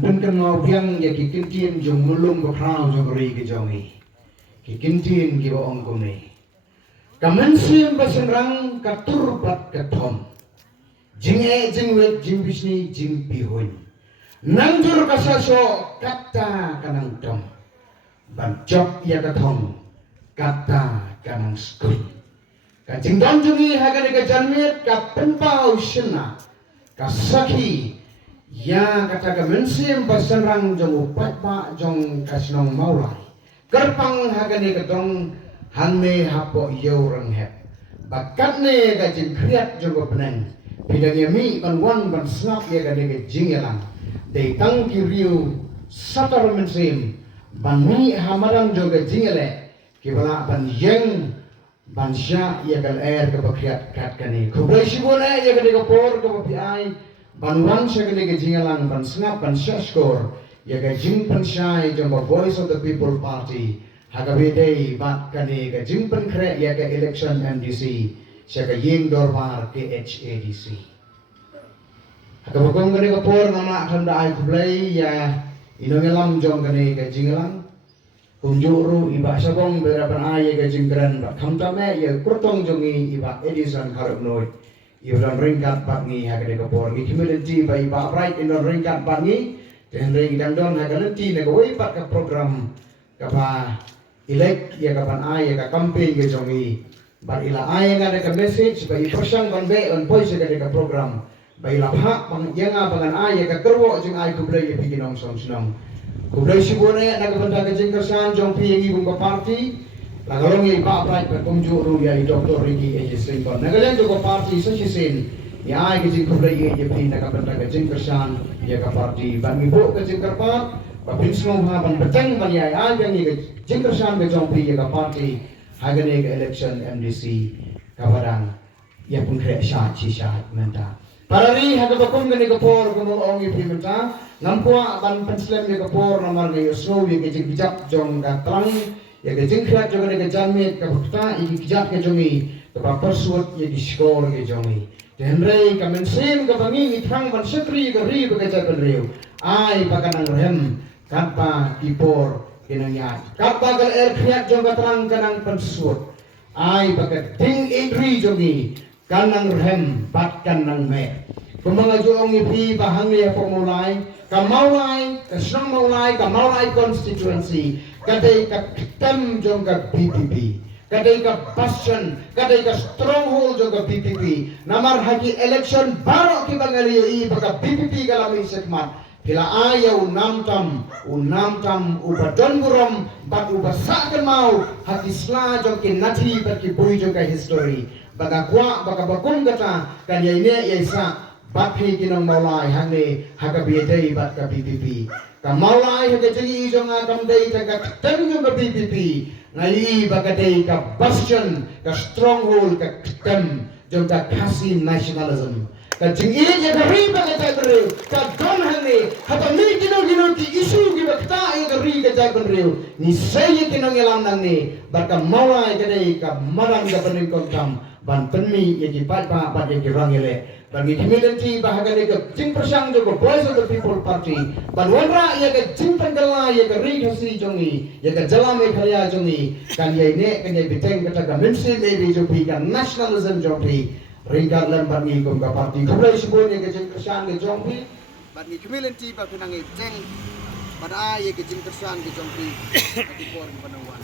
penkan mau biang ya kikintin jong mulung ko krau jong ri ke jongi kikintin ki ong kone kamensim basenrang katurbat katom jinge jingwet jimbisni jimpihun nangjur kasaso kata kanang tom banjok ya katom kata kanang skui kajing donjungi hagani kajanmit kapenpau sena kasaki ya kata kemensim basenrang jong upat pa jong kasnong maulai kerpang hagani ketong hanme hapo yorang het bakatne kajing kriat jong beneng bidang yami ban ban snap ya gade ke jingelang de tang kiriu satar mensim ban mi hamaram jong ke jingele kibala ban yeng ban sya ya gal air ke bakriat kat kani kubai shibone ya gade ke por ke pi ban wan sya gade ke jingelang ban snap ban sya skor ya ke jing pan syai jong voice of the people party hagabede bat kani ke jing pan kre ya ke election MDC siya yeng dorbar ke HADC. Hagabagong gani kapor nama kanda ay kublay ya inongelam jong gani ke jingelang kunjuru iba sabong berapan ay ke jingkran ba kamtame ya kurtong jongi iba Edison harapnoy iban ringkat bangi hagade kapor gi community ba iba right inon ringkat bangi dan ring dandon hagalenti nagaway pat ka program kapa elect ya kapan ay ka campaign ke jongi bar ila ay nga ka message ba ipersang banbe on voice ka ka program ba ila hak pang yanga bangan ay ka kerwo jeng ay kublay ya piginong song kublay sibone nagabanda ka jeng kersan jong pi ibung ka party lagalong ya ipa bright pa kumjuru ya Dr. Ricky A.J. Lincoln nagalang ko party sa sisin ya ay ka jeng kublay ya pi nagabanda ka jeng kersan ya ka party ban ibo ka jeng kerpat papinsmo haban beteng ban ya ay ka jeng kersan ka jong pi ya ka party hagane ke election MDC kawadang ya pun kre sya chi sya menta parari hagabakum gane kapor kumong ong implementa ngampua ban penslem ne kapor nomor ne yosno ye ke bijak jong gatrang ya ke jingkrat jong ne ke janmit ka bukta iki kijak ke jongi ka persuat ye di skor ke jongi denrei kamensim ka bangi itrang ban sekri ke ri ke japan riu ai pakanang rehem kapa kipor kinanya kapagal air kriat jong katerang kanang pensuot ay bagat ding idri jongi kanang rem bat kanang me kumanga jong ipi bahang ya formulai kamaulai kamaulai constituency kadai ka tem jong ka BPP kadai ka bastion kadai ka stronghold jong ka BPP namar haki election baro ki bangali i baga BPP galami sekmat kila ayaw unamtam ubadon guram bat ubasakan mau hati sla jong kinati bat kibuy jong ka history baga kwa baga bakung kata kanya ini yaisa bat hi kinang maulai hangne haka biyadai bat ka BPP ka maulai haka jagi jong akam day taga tem jong ka BPP ngai baga day ka bastion ka stronghold ka tem jong ka kasi nationalism kajing ini ya dari bagai teriu, kadon hane, hata ni kino ti isu kita yang dari kajakan teriu, ni saya kino ngelam nang barka maulai kadai ka marang ka pening kontam, ban penmi yang dipat pa yang dirang ele, bagi community bahagian ke jing persang juga voice of the people party, ban wanra ya ke jing penggala ya ke ri hasi jongi, ya ke jalan kaya jongi, kan ya ini kan ya biteng kata ka mensi maybe jopi kan nationalism jopi. Ringkat lembar ni kum ka parti kulai sebuah ke jeng kersan ke jongpi bat ni community ba kunang jeng pada ye ke jeng kersan ke jongpi ka tipor panangwan